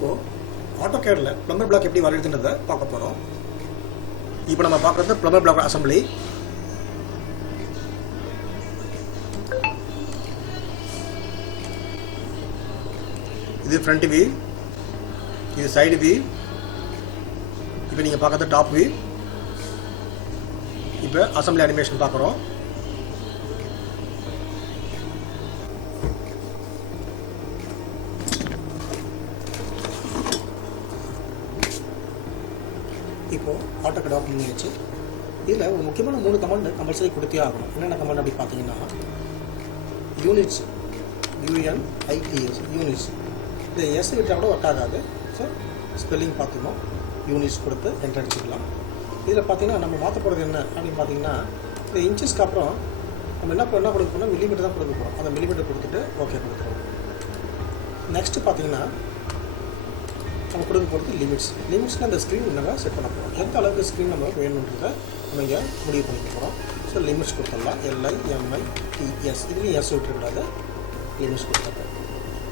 இப்போது ஆட்டோகேடில் plumber black எப்படி வரையுதுன்றதை பார்க்க போகிறோம். இப்போ நம்ம பார்க்குறது ப்ளம்பர் பிளாக் அசம்பிளி. இது ஃப்ரண்ட் வியூ, இது சைடு வியூ, இப்போ நீங்கள் பார்க்குறது டாப் வியூ. இப்போ அசம்பிளி அனிமேஷன் பார்க்குறோம். இப்போது ஆட்டோகேட் ஓப்பன் பண்ணியாச்சு. இதில் ஒரு முக்கியமான 3 கமெண்ட் கம்பல்சரி கொடுத்தே ஆகணும். என்னென்ன கமெண்ட் அப்படி பார்த்தீங்கன்னா, யூனிட்ஸ், UNITS யூனிட்ஸ், இந்த எஸ் விட்டால் கூட ஒர்க் ஆகாது. ஸோ ஸ்பெல்லிங் பார்த்துக்கணும். யூனிட்ஸ் கொடுத்து என்டர் அடிச்சுக்கலாம். இதில் பார்த்தீங்கன்னா நம்ம மாற்ற போகிறது என்ன அப்படின்னு பார்த்தீங்கன்னா, இந்த இன்ச்சஸ்க்கு அப்புறம் நம்ம என்ன கொடுக்க போகிறோம், மில்லிமீட்டர் தான் கொடுக்க போகிறோம். அந்த மில்லிமீட்டர் கொடுத்துட்டு ஓகே கொடுத்துருவோம். நெக்ஸ்ட்டு பார்த்தீங்கன்னா நம்ம கொடுக்க போகிறது லிமிட்ஸில் அந்த ஸ்க்ரீன் நம்ம செட் பண்ண போகிறோம். எந்த அளவுக்கு ஸ்க்ரீன் நம்ம வேணுன்றதை நம்ம இங்கே முடிவு பண்ணிக்க போகிறோம். ஸோ லிமிட்ஸ் கொடுத்துடலாம். LIMITS, இதுலேயும் எஸ் விட்டுக்கூடாது, லிமிட்ஸ் கொடுத்துருக்கோம்.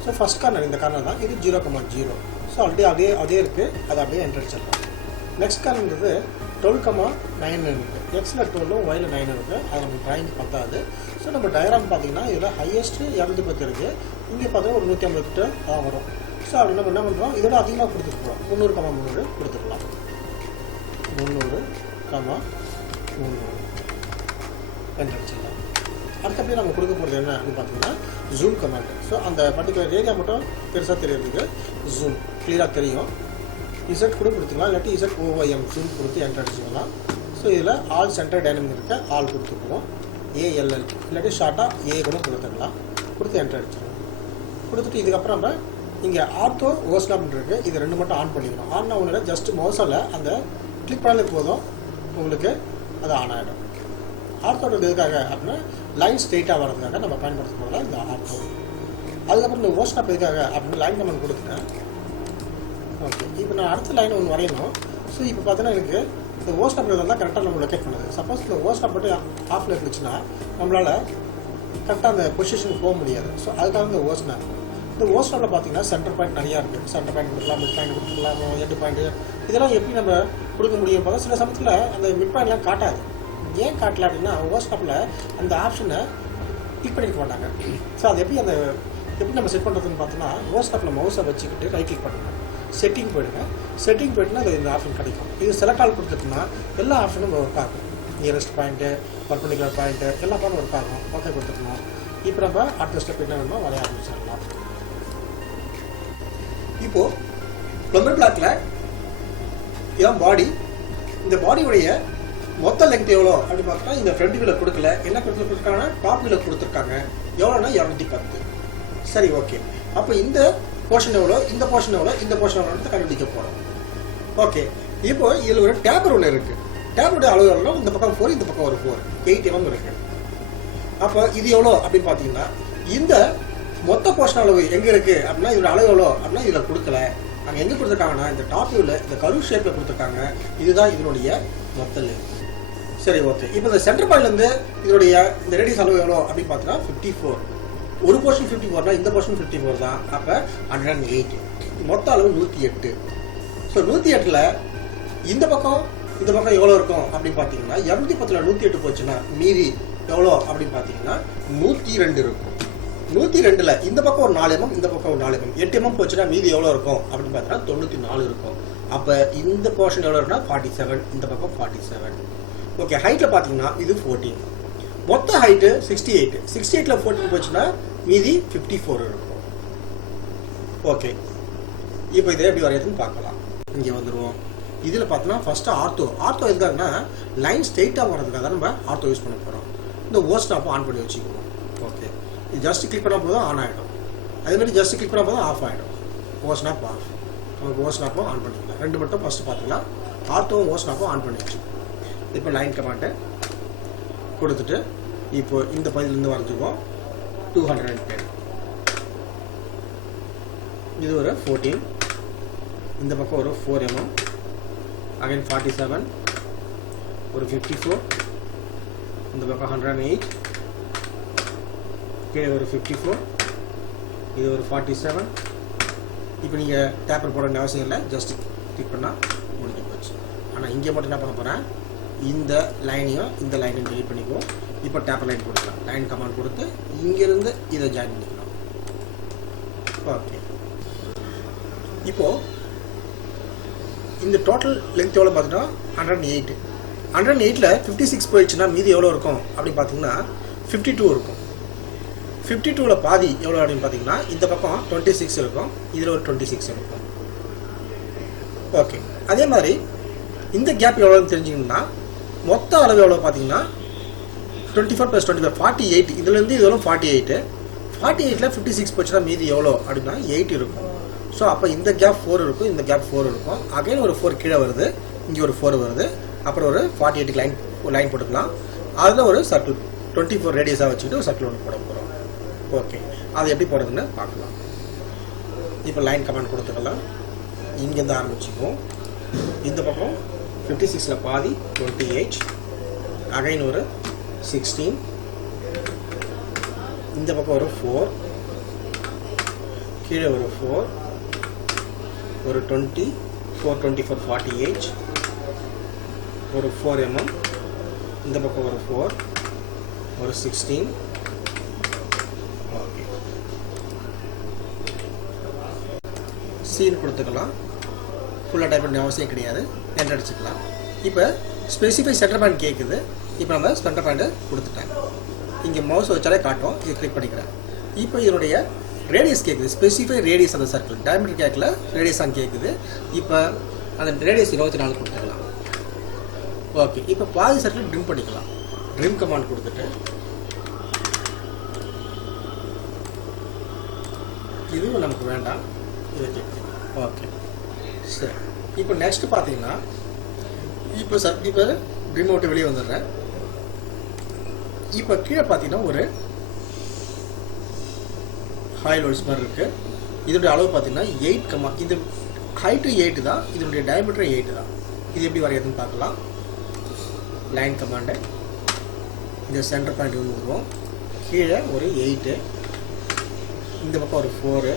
ஸோ ஃபஸ்ட் கார்னர் இந்த கார்னர் தான், இது 0,0. ஸோ ஆல்ரெடி அதே இருக்குது, அதை அப்படியே என்டர் அடிச்சிடலாம். நெக்ஸ்ட் கார்னர்ன்றது 12,9 இருக்குது. எக்ஸில் 12, ஒயில் 9 இருக்குது. அது நம்ம ட்ராயிங் பத்தாது. ஸோ நம்ம டயக்ராம் பார்த்தீங்கன்னா இதில் ஹையஸ்ட்டு 210 இருக்குது. இங்கே பார்த்தீங்கன்னா ஒரு 150 கிட்ட தான் வரும். ஸோ அப்படி நம்ம என்ன பண்ணுறோம், இதோட அதிகமாக கொடுத்துருக்கோம். 300,300 கொடுத்துக்கலாம். 300,300 என்டர் அடிச்சிடலாம். அடுத்தபடி நம்ம கொடுக்க போகிறது என்ன அப்படின்னு பார்த்தீங்கன்னா, ஜூம் கமாண்ட். ஸோ அந்த பர்டிகுலர் ஏரியா மட்டும் பெருசாக தெரியறதுக்கு ஜூம் கிளியராக தெரியும். இசட் கூட கொடுத்துக்கலாம், இல்லாட்டி ZOOM ஜூம் கொடுத்து என்டர் அடிச்சுக்கலாம். ஸோ இதில் ஆல் சென்டர் டைனமிக் இருக்க ஆல் கொடுத்துக்குவோம். ALL இல்லாட்டி ஷார்ட்டாக A கூட கொடுத்துக்கலாம். கொடுத்து என்டர் அடிச்சிடலாம். கொடுத்துட்டு இதுக்கப்புறம் நம்ம இங்கே ஆர்த்தோ ஓஸ்னாப்னு இருக்குது, இது 2 மட்டும் ஆன் பண்ணிக்கணும். ஆன் ஒன்று ஜஸ்ட் மவுஸால் அந்த கிளிக் பண்ணாலே போதும், உங்களுக்கு அது ஆன் ஆகிடும். ஆர்த்தோட எதுக்காக அப்படின்னா லைன் ஸ்ட்ரெயிட்டாக வர்றதுக்காக நம்ம பயன்படுத்த போகலாம் இந்த ஆர்த்தோ. அதுக்கப்புறம் இந்த ஓஸ்னாப் எதுக்காக அப்படின்னு லைன் கமெண்ட் கொடுத்துட்டேன். ஓகே, இப்போ நான் அடுத்த லைன் ஒன்று வரையணும். ஸோ இப்போ பார்த்தீங்கன்னா எனக்கு இந்த ஓஸ்னாப் தான் கரெக்டாக நம்ம லொக்கேட் பண்ணுது. சப்போஸ் இந்த ஓஸ்னாப் மட்டும் ஆஃபில் இருந்துச்சுன்னா நம்மளால் கரெக்டாக அந்த பொசிஷனுக்கு போக முடியாது. ஸோ அதுக்காக இந்த ஓஸ்னாப். இந்த ஓஸ்னாப்பில் பார்த்தீங்கன்னா சென்டர் பாயிண்ட் நிறையா இருக்குது. சென்டர் பாயிண்ட் கொடுக்கலாம், மிட் பாயிண்ட் கொடுத்துக்கலாம், எண்டு பாயிண்ட், இதெல்லாம் எப்படி நம்ம கொடுக்க முடியும் போது சில சமயத்தில் அந்த மிட் பாயிண்ட்லாம் காட்டாது. ஏன் காட்டல அப்படின்னா ஓஸ்னாப்பில் அந்த ஆப்ஷனை கிளிக் பண்ணிக்க மாட்டாங்க. ஸோ அது எப்படி நம்ம செட் பண்ணுறதுன்னு பார்த்தோன்னா, ஓஸ்னாப்பில் மவுஸை வச்சுக்கிட்டு ரைட் கிளிக் பண்ணணும், செட்டிங் போயிடுங்க. செட்டிங் போய்ட்டுனா அது இந்த ஆப்ஷன் கிடைக்கும். இது செலக்ட் ஆல் கொடுத்துட்டுனா எல்லா ஆப்ஷனும் ஒர்க் ஆகும். நியரஸ்ட் பாயிண்ட்டு, பர்பண்டிகுலர் பாயிண்ட்டு, எல்லா பாயிண்ட்டும் ஒர்க் ஆகும். ஓகே கொடுத்துக்கணும். இப்போ நம்ம அடுத்த ஸ்டெப் என்ன வேணுமோ வரைய ஆரம்பிச்சிடலாம். இப்போது ப்ளம்பர் பிளாக்கில் இதான் பாடி. இந்த பாடியுடைய மொத்த லெங்க் எவ்வளோ அப்படின்னு பார்த்தா இந்த ஃப்ரண்ட் வியூவில் கொடுக்கல, என்ன கொடுத்துருக்காங்க, டாப் வியூவில் கொடுத்துருக்காங்க. எவ்வளோனா 210. சரி, ஓகே. அப்போ இந்த போர்ஷன் எவ்வளோ, இந்த போர்ஷன் எவ்வளோ, இந்த போர்ஷன் எவ்வளோன்னு கண்டுபிடிக்க போகிறோம். ஓகே, இப்போ இதில் ஒரு டேப்பர் ஒன்று இருக்குது. டேப்பருடைய அளவு எவ்வளோ, இந்த பக்கம் 4, இந்த பக்கம் ஒரு 4, 8 mm இருக்குது. அப்போ இது எவ்வளோ அப்படின்னு பார்த்தீங்கன்னா, இந்த மொத்த போர்ஷன் அளவு எங்கே இருக்குது அப்படின்னா இதோட அளவு எவ்வளோ அப்படின்னா இதில் கொடுக்கல. அங்கே எங்கே கொடுத்துருக்காங்கன்னா இந்த டாப் வியூவில் இந்த கர்வ் ஷேப்பில் கொடுத்துருக்காங்க. இதுதான் இதனுடைய மொத்த லென்த். சரி, ஓகே. இப்போ இந்த சென்டர் பாயிண்ட்லேருந்து இதோடைய இந்த ரேடியஸ் அளவு எவ்வளோ அப்படின்னு பார்த்தீங்கன்னா 54. ஒரு போர்ஷன் 54 இந்த போர்ஷன் 54 தான். அப்போ 108. மொத்த அளவு 108. ஸோ 108ல் இந்த பக்கம் எவ்வளோ இருக்கும் அப்படின்னு பார்த்தீங்கன்னா 210ல் 108 போச்சுன்னா மீதி எவ்வளோ அப்படின்னு பார்த்தீங்கன்னா 102 இருக்கும். 102ல் இந்த பக்கம் ஒரு 4 mm, இந்த பக்கம் ஒரு 4 mm, 8 mm போச்சுன்னா மீதி எவ்வளோ இருக்கும் அப்படின்னு பார்த்தீங்கன்னா 94 இருக்கும். அப்போ இந்த போர்ஷன் எவ்வளோ இருக்குன்னா 47, இந்த பக்கம் 47. ஓகே, ஹைட்டில் பார்த்தீங்கன்னா இது 14. மொத்த ஹைட்டு 68. 68ல் 14 போச்சுன்னா மீதி 54 இருக்கும். ஓகே, இப்போ இதை எப்படி வரையறதுன்னு பார்க்கலாம். இங்கே வந்துடுவோம். இதில் பார்த்தோன்னா ஃபஸ்ட்டு ஆர்த்தோ எதுக்காகனா லைன் ஸ்ட்ரெயிட்டாக வர்றதுக்காக தான் நம்ம ஆர்த்தோ யூஸ் பண்ண போகிறோம். இந்த ஓஸ்னாப்பை ஆன் பண்ணி வச்சுக்குவோம். ஓகே, இது ஜஸ்ட் கிளிக் பண்ணால் போதும் ஆன் ஆகிடும். அதேமாதிரி ஜஸ்ட் கிளிக் பண்ணால் போதும் ஆஃப் ஆகிடும். ஓஸ்னாப் ஆஃப். நமக்கு ஓஸ்னாப்பும் ஆன் பண்ணிக்கலாம். 2 மட்டும் ஃபஸ்ட்டு பார்த்துக்கலாம். ஆர்த்தோவும் ஓஸ்னாப்பும் ஆன் பண்ணி வச்சுக்கோம். இப்போ லைன் கமாண்டை கொடுத்துட்டு இப்போ இந்த பகுதியிலேருந்து வரைஞ்சிக்குவோம். 210. இது ஒரு 14. இந்த பக்கம் ஒரு 4 mm, அகைன் 47, ஒரு 54, இந்த பக்கம் 108, கீழே ஒரு 54, இது ஒரு 47, இப்போ நீங்கள் டேப்பர் போட வேண்டிய அவசியம் இல்லை, ஜஸ்ட் கிளிக் பண்ணால் முடிஞ்சு போச்சு. ஆனால் இங்கே மட்டும் என்ன பண்ண போகிறேன், இந்த லைனையும் இந்த லைனையும் டெலிட் பண்ணிக்குவோம். இப்போ டேப்பர் லைன் கொடுக்கலாம், லைன் கமாண்ட் கொடுத்து இங்கேருந்து இதை ஜாயின் பண்ணிக்கலாம். ஓகே, இப்போது இந்த டோட்டல் லென்த் எவ்வளோ பார்த்தீங்கன்னா 108. 108ல் 56 போயிடுச்சுன்னா மீதி எவ்வளோ இருக்கும் அப்படின்னு பார்த்தீங்கன்னா 52 இருக்கும். 52ல் பாதி எவ்வளோ அப்படின்னு பார்த்தீங்கன்னா இந்த பக்கம் 26 இருக்கும், இதில் ஒரு 26 இருக்கும். ஓகே, அதே மாதிரி இந்த கேப் எவ்வளோன்னு தெரிஞ்சிங்கன்னா மொத்த அளவு எவ்வளோ பார்த்தீங்கன்னா 24 + 25 48. இதுலேருந்து இதெல்லாம் 48. 48ல் 56 போச்சுன்னா மீதி எவ்வளோ அப்படின்னா 8 இருக்கும். ஸோ அப்போ இந்த கேப் 4 இருக்கும், இந்த கேப் 4 இருக்கும். அகைன் ஒரு 4 கீழே வருது, இங்கே ஒரு 4 வருது. அப்புறம் ஒரு 48க்கு லைன் போட்டுக்கலாம். அதில் ஒரு சர்க்கிள் 24 ரேடியஸாக வச்சுக்கிட்டு ஒரு சர்க்கிள் ஒன்று போட போகிறோம். ஓகே, அது எப்படி போடுறதுன்னு பார்க்கலாம். இப்போ லைன் கமாண்ட் கொடுத்துக்கலாம். இங்கேருந்து ஆரம்பிச்சுக்குவோம். இந்த பக்கம் 56ல் பாதி 28, அகைன் ஒரு 16, இந்த பக்கம் ஒரு 4, கீழே ஒரு 4, ஒரு 20, 4 24 48, ஒரு 4 mm, இந்த பக்கம் ஒரு 4, ஒரு 16. ஓகே, சீன் கொடுத்துக்கலாம். ஃபுல்லாக டைப் பண்ண அவசியம் கிடையாது, என்டர் அடிச்சுக்கலாம். இப்போ ஸ்பெசிஃபை சென்டர் பாயிண்ட் கேட்குது. இப்போ நம்ம சென்டர் பாயிண்ட் கொடுத்துட்டேன். இங்கே மவுஸ் வச்சாலே காட்டும், இது கிளிக் பண்ணிக்கிறேன். இப்போ இதனுடைய ரேடியஸ் கேட்குது, ஸ்பெசிஃபை ரேடியஸ் அந்த சர்க்கிள். டயமீட்டர் கேட்கல, ரேடியஸான்னு கேட்குது. இப்போ அந்த ரேடியஸ் 24 கொடுத்துக்கலாம். ஓகே, இப்போ பாதி சர்க்கிள் ட்ரிம் பண்ணிக்கலாம். ட்ரிம் கமாண்ட் கொடுத்துட்டு இதுவும் நமக்கு வேண்டாம், இதை கிளிக் பண்ணி. ஓகே, சரி. இப்போ நெக்ஸ்ட் பார்த்தீங்கன்னா இப்போ ட்ரிம் அவுட்டு வெளியே வந்துடுறேன். இப்போ கீழே பார்த்தீங்கன்னா ஒரு ஹாயில் ஹோல்ஸ் மாதிரி இருக்குது. இதனுடைய அளவு பார்த்தீங்கன்னா 8, இது ஹைட்டு 8 தான், இதனுடைய டயமீட்டர் 8 தான். இது எப்படி வரையதுன்னு பார்க்கலாம். லைன் கமாண்டு, இந்த சென்டர் பாயிண்ட் வந்துடுவோம். கீழே ஒரு 8, இந்த பக்கம் ஒரு 4.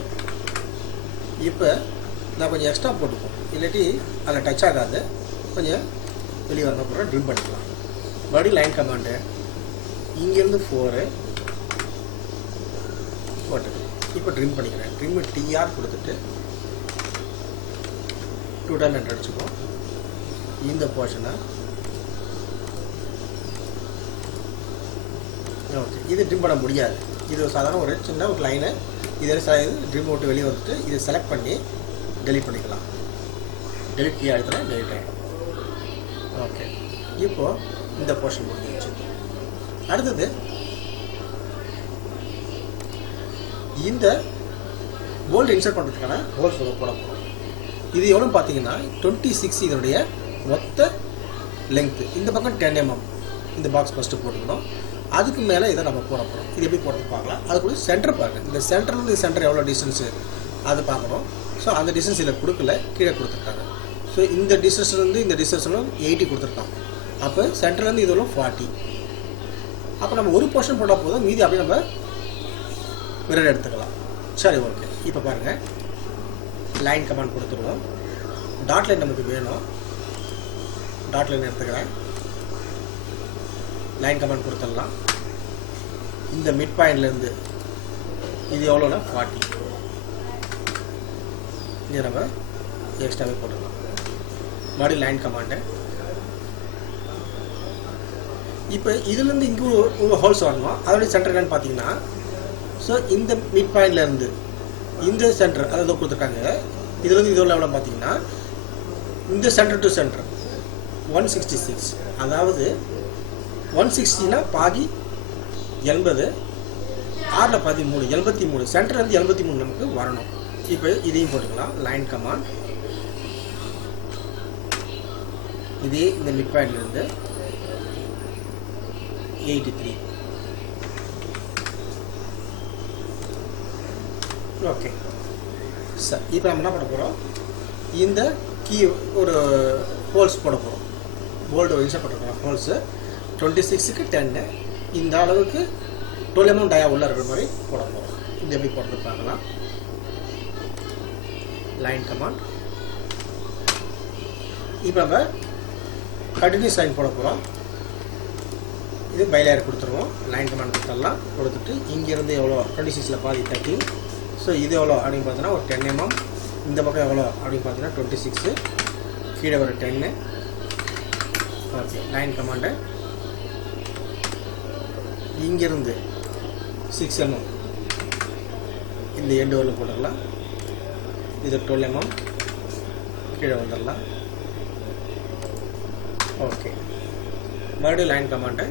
இப்போ நான் கொஞ்சம் எக்ஸ்ட்ரா போட்டுப்போம், இல்லாட்டி அதில் டச் ஆகாது. கொஞ்சம் வெளியே வந்த அப்புறம் ட்ரிம் பண்ணிக்கலாம். மறுபடியும் லைன் கமாண்டு, இங்கேருந்து 4 போட்டு இப்போ ட்ரிம் பண்ணிக்கிறேன். ட்ரிம் டிஆர் கொடுத்துட்டு 2 டைம் என்டர் அடிச்சுப்போம். இந்த போர்ஷனை ஓகே, இது ட்ரிம் பண்ண முடியாது. இது சாதாரண ஒரு சின்ன ஒரு லைனு. இதில் ட்ரிம் விட்டு வெளியே வந்துட்டு இதை செலக்ட் பண்ணி டெலிட் பண்ணிக்கலாம். டெலிட் கீ அழுத்தினா டெலிட் ஆகிடும். ஓகே, இப்போது இந்த போர்ஷன் முடிஞ்சிடுச்சு. அடுத்தது இந்த போல்டு இன்சர்ட் பண்ணுறதுக்கான ஹோல்ஸ் போட போகிறோம். இது எவ்வளோன்னு பார்த்தீங்கன்னா 26 இதனுடைய மொத்த லெங்க்த்து. இந்த பக்கம் 10 mm இந்த பாக்ஸ் ஃபஸ்ட்டு போட்டுக்கணும். அதுக்கு மேலே இதை நம்ம போட போகிறோம். இது எப்படி போடுறது பார்க்கலாம். அதுக்குள்ள சென்டர் பாருங்கள். இந்த சென்டர்லேருந்து சென்டர் எவ்வளோ டிஸ்டன்ஸு அது பார்க்கணும். ஸோ அந்த டிஸ்டன்ஸ் இதில் கொடுக்கல, கீழே கொடுத்துருக்காங்க. ஸோ இந்த டிஸ்டன்ஸ்லேருந்து இந்த டிஸ்டன்ஸ்லும் 80 கொடுத்துருக்காங்க. அப்போ சென்டர்லேருந்து இதுவும் 40. அப்போ நம்ம ஒரு போர்ஷன் போட்டால் போதும், மீதி அப்படியே நம்ம மிரர் எடுத்துக்கலாம். சரி, ஓகே. இப்போ பாருங்கள், லைன் கமாண்ட் கொடுத்துருவோம். டாட் லைன் நமக்கு வேணும். டாட் லைன் எடுத்துக்கிறேன். லைன் கமாண்ட் கொடுத்துடலாம். இந்த மிட் பாயிண்ட்லேருந்து இது எவ்வளோனா 40. இங்கே நம்ம எக்ஸ்ட்ராவே போட்டுக்கலாம். மறுபடியும் லைன் கமாண்டு. இப்போ இதுலேருந்து இங்கே ஒரு ஹோல்ஸ் வரணும். அதோடைய சென்டர் என்னன்னு பார்த்தீங்கன்னா, ஸோ இந்த மிட் பாயிண்ட்லேருந்து இந்த சென்டர் அதாவது கொடுத்துருக்காங்க. இதுலேருந்து இது எவ்வளோ பார்த்தீங்கன்னா இந்த சென்டர் டு சென்டர் 166. அதாவது 160னா பாதி 80, 6ல் பாதி 3, 83. சென்டர்லேருந்து 83 நமக்கு வரணும். இப்போ இதையும் போட்டுக்கலாம். லைன் கமாண்ட், இதே இந்த மிட் பாயிண்ட்லேருந்து 83. Okay sir. இப்போ நம்ம என்ன பண்ண போகிறோம், இந்த கீ ஒரு ஹோல்ஸ் போட போகிறோம். போல்டு இன்சர்ட் பண்ணுறோம். ஹோல்ஸு 26க்கு 10, இந்த அளவுக்கு 12 mm டயா உள்ள இருக்கிற மாதிரி போட போகிறோம். இது எப்படி போடுறது பார்க்கலாம். Line command. இப்போ நம்ம கண்டினியூஸ் லைன் போட போகிறோம். இது பைலேயர் கொடுத்துருவோம். லைன் கமாண்ட் கொடுத்துடலாம். கொடுத்துட்டு இங்கேருந்து எவ்வளோ 26 பாதி 30. ஸோ இது எவ்வளோ அப்படின்னு பார்த்தீங்கன்னா ஒரு 10 mm. இந்த பக்கம் எவ்வளோ அப்படின்னு பார்த்தீங்கன்னா 26. கீழே ஒரு 10. ஓகே, லைன் கமாண்டு இங்கேருந்து 6 mm இந்த எண்டு வரலும் போட்டுடலாம். இது 12 mm கீழே வந்துடலாம். ஓகே, மறுபடியும் லைன் கமாண்டு.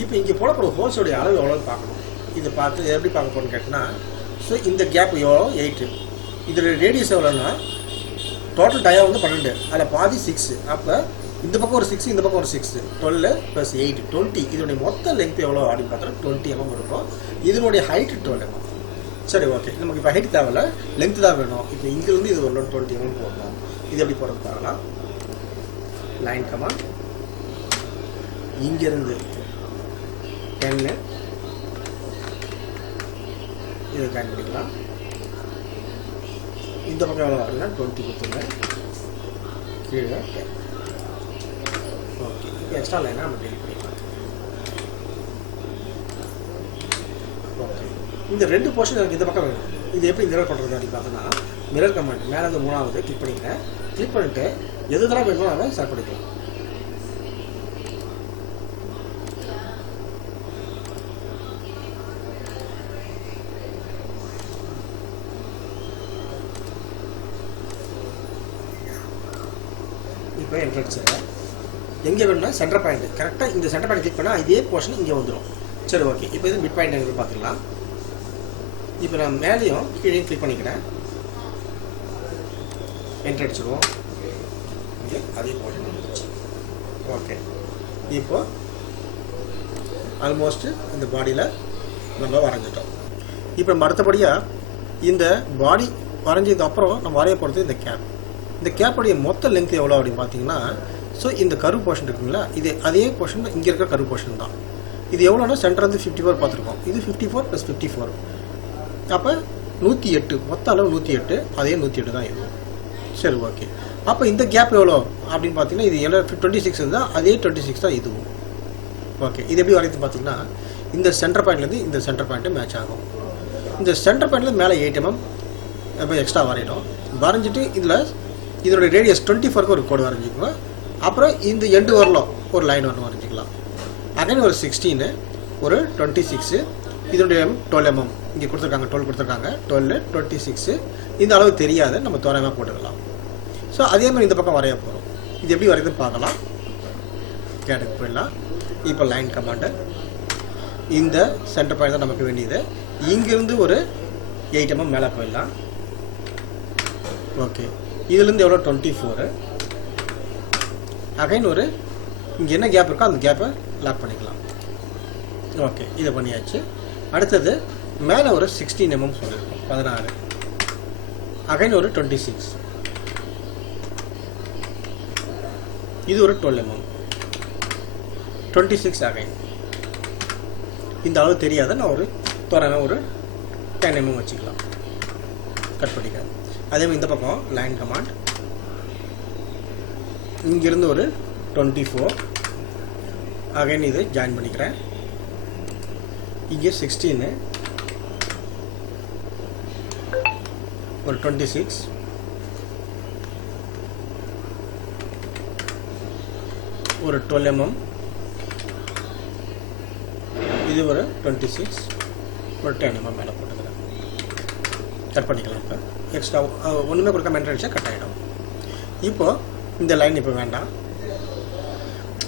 இப்போ இங்கே போடக்கூடிய ஹோல்ஸோடைய அளவு எவ்வளோன்னு பார்க்கணும். இது பார்த்து எப்படி பார்க்க போகணும்னு கேட்டிங்கன்னா, ஸோ இந்த கேப் எவ்வளோ 8, இதோட ரேடியஸ் எவ்வளோன்னா டோட்டல் டயா வந்து 12, அதில் பாதி 6. அப்போ இந்த பக்கம் ஒரு 6, இந்த பக்கம் ஒரு 6, 12 + 8 20. இதனுடைய மொத்த லென்த் எவ்வளோ அப்படின்னு பார்த்தோன்னா 20 mm இருக்கும். இதனுடைய ஹைட்டு 12 mm. சரி, ஓகே, நமக்கு இப்போ ஹைட் தேவையில்ல, லென்த்து தான் வேணும். இப்போ இங்கேருந்து இது வரணும் 20 mm போடணும். இது எப்படி போடுறது பார்க்கலாம். லைன் கமாண்ட் இங்கேருந்து 10 இது ஜாயின் பண்ணிக்கலாம். இந்த பக்கம் எவ்வளோ அப்படின்னா 20 கொடுத்துருங்க. கீழே 10. ஓகே, இப்போ எக்ஸ்ட்ரா லைனாக நம்ம டெலிட் பண்ணிக்கலாம். ஓகே, இந்த 2 போர்ஷன் எனக்கு இந்த பக்கம் வேணும். இது எப்படி மிரர் பண்ணுறது அப்படின்னு பார்த்தோன்னா, மிரர் கமாண்ட் மேலே வந்து 3வது கிளிக் பண்ணிக்கிறேன். கிளிக் பண்ணிவிட்டு எது தடவை வேணுமோ அதை செலக்ட் பண்ணிக்கலாம். இப்போ என்ட்ரு அடிச்சிடுறேன். எங்கே வேணும்னா சென்டர் பாயிண்ட், கரெக்டாக இந்த சென்டர் பாயிண்ட் கிளிக் பண்ணால் இதே போர்ஷன் இங்கே வந்துடும். சரி, ஓகே, இப்போ இது மிட் பாயிண்ட் எங்கே பார்த்துக்கலாம். இப்போ நான் மேலேயும் கீழே கிளிக் பண்ணிக்கிறேன். என்ட்ரு அடிச்சிடுவோம். இங்கே அதே போர்ஷன் வந்துடுச்சு. ஓகே, இப்போ ஆல்மோஸ்ட் இந்த பாடியில் நம்ம வரைஞ்சிட்டோம். இப்போ நம்ம அடுத்தபடியாக இந்த பாடி வரைஞ்சதுக்கு அப்புறம் நம்ம வரைய போகிறது இந்த கேப். இந்த கேப்புடைய மொத்த லென்த் எவ்வளோ அப்படின்னு பார்த்தீங்கன்னா, ஸோ இந்த கரு போர்ஷன் இருக்குங்களா, இது அதே போர்ஷன் இங்கே இருக்கிற கரு போர்ஷன் தான். இது எவ்வளோனா சென்டர் வந்து 54 பார்த்துருக்கோம். இது 54 + 54, அப்போ 108. மொத்த அளவு 108, அதே 108 தான் இது. சரி, ஓகே, அப்போ இந்த கேப் எவ்வளோ அப்படின்னு பார்த்தீங்கன்னா, இது எவ்வளோ 26 தான், அதே 26 தான் இதுவும். ஓகே, இது எப்படி வரைந்து பார்த்தீங்கன்னா, இந்த சென்டர் பாயிண்ட்லேருந்து இந்த சென்டர் பாயிண்ட்டு மேட்ச் ஆகும். இந்த சென்டர் பாயிண்ட்லேருந்து மேலே 8 mm இப்போ எக்ஸ்ட்ரா வரையணும். வரைஞ்சிட்டு இதில் இதனுடைய ரேடியஸ் 24க்கு ஒரு கோடு வரைஞ்சிக்கணும். அப்புறம் இந்த எண்டு வரலாம் ஒரு லைன் ஒன்று வரைஞ்சிக்கலாம். அகைன் ஒரு 16, ஒரு 26, இதனுடைய 12 mm இங்கே கொடுத்துருக்காங்க, 12 கொடுத்துருக்காங்க, 12 26. இந்த அளவு தெரியாத நம்ம தோராயமாக போட்டுக்கலாம். ஸோ அதே மாதிரி இந்த பக்கம் வரைய போகிறோம். இது எப்படி வரையுதுன்னு பார்க்கலாம். கேட்டுக்கு போயிடலாம். இப்போ லைன் கமாண்டு இந்த சென்டர் பாயிண்ட் தான் நமக்கு வேண்டியது. இங்கிருந்து ஒரு 8 mm மேலே போயிடலாம். ஓகே, இதுலேருந்து எவ்வளோ 24. அகைன் ஒரு இங்கே என்ன கேப் இருக்கோ அந்த கேப்பை லாக் பண்ணிக்கலாம். ஓகே, இதை பண்ணியாச்சு. அடுத்தது மேலே ஒரு 16 mm சொல்லியிருக்கோம், 16. அகைன் ஒரு 26. இது ஒரு 12 mm, 26 அகைன். இந்த அளவு தெரியாத நான் ஒரு தோராயமாக ஒரு 10 mm வச்சுக்கலாம். கட் பண்ணிக்கலாம். அதே மாதிரி இந்த பக்கம் லைன் கமாண்ட் இங்கிருந்து ஒரு 24. அகைன் இது ஜாயின் பண்ணிக்கிறேன். இங்கே 16, ஒரு 26, ஒரு 12 mm, இது ஒரு 26, ஒரு 10 mm மேலே போட்டுக்கிறேன். கட் பண்ணிக்கலாம். இப்போ எக்ஸ்ட்ரா ஒன்றுமே கொடுக்காம என்ட்ரு அடிச்சா கட் ஆகிடும். இப்போது இந்த லைன் இப்போ வேண்டாம்.